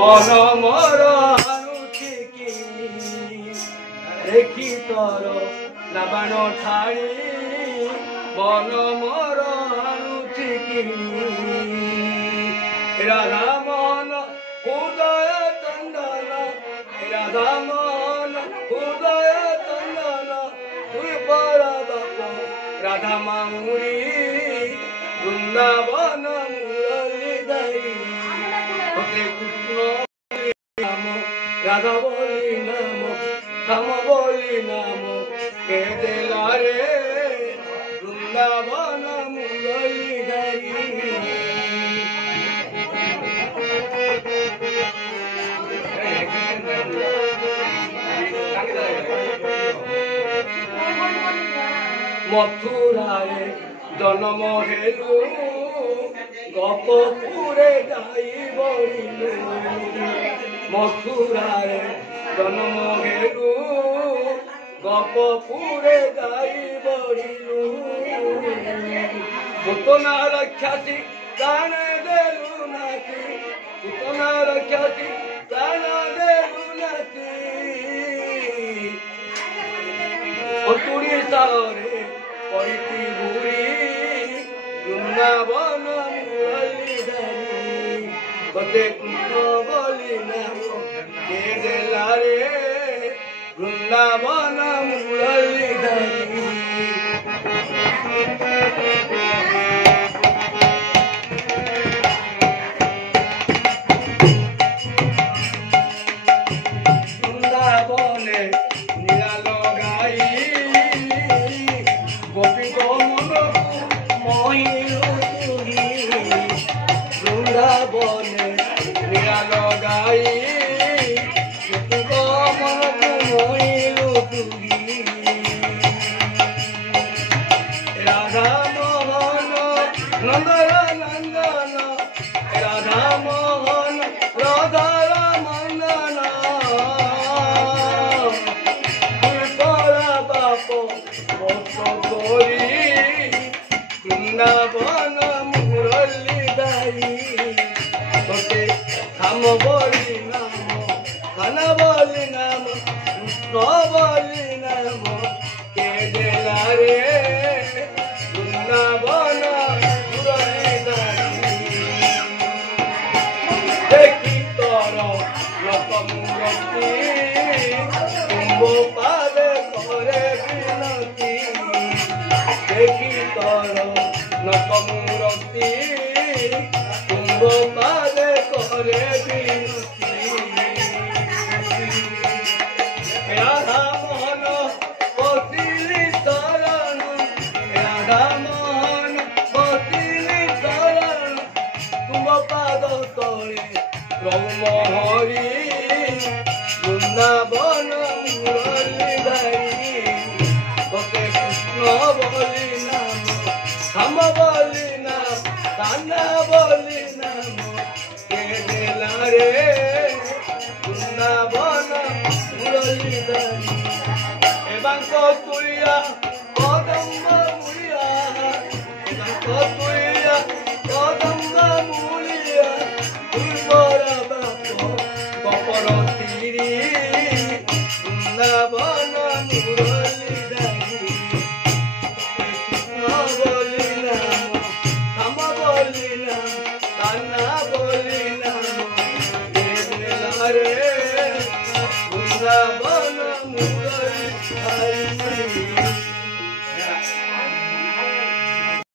मन मोर आनुठी देखी तोर लबाण ठाणी मन मोर आनुठी राधा मन हृदय चंदन राधा मन हृदय चंदन तुई पर बाप राधा माउरी वृंदावन मुरली दाई हते कृष्ण नाम राधा बोली नाम श्याम बोली नाम के देला रे वृंदावन मुरली दाई मथुरारे जन्म हेलु गपपुरे जाई बड़िलु मथुरारे जन्म हेलु गपपुरे जाई बड़िलु पुतना रक्षासी प्राण देलु नाती पुतना रक्षासी प्राण देलु नाती तुरी सारे पईती बुरी वृंदावन मुरली दाई कते कृष्ण बोली नाम के देला रे वृंदावन मुरली दाई वृंदावने नीला लगाई गोपी को मन मोहिलुरी वृंदावने नीला लगाई गोपी को मन मोहिलुरी राधा मोहन नंदन नंदन राधा मोहन राधा मंदन वृंदावन मुरली दाई कते खाम बोली नाम खाना बोली नाम कृष्ण बोली नाम के देला रे वृंदावन मुरली दाई देखी तोर लोक मुरती कुंभ पादे करे विनती देखी तोर नकमुरती कुंभ पादे करे विनती राधा मोहन बसिली शरण राधा मोहन बसिली शरण कुंभ पाद तले प्रभु हरि वृंदावन मुरली दाई कते कृष्ण बोली नाम श्याम बोली नाम कान्हा बोली नाम के देला रे वृंदावन मुरली दाई एवं तुलिया कदम्ब मुड़िया तुलिया कदम्ब मुड़िया तुर बाप कपर तीरी वृंदावन मुरली दाई बोली नाम हम बोली नाम कान्हा बोली नाम के देला रे वृंदावन मुरली दाई।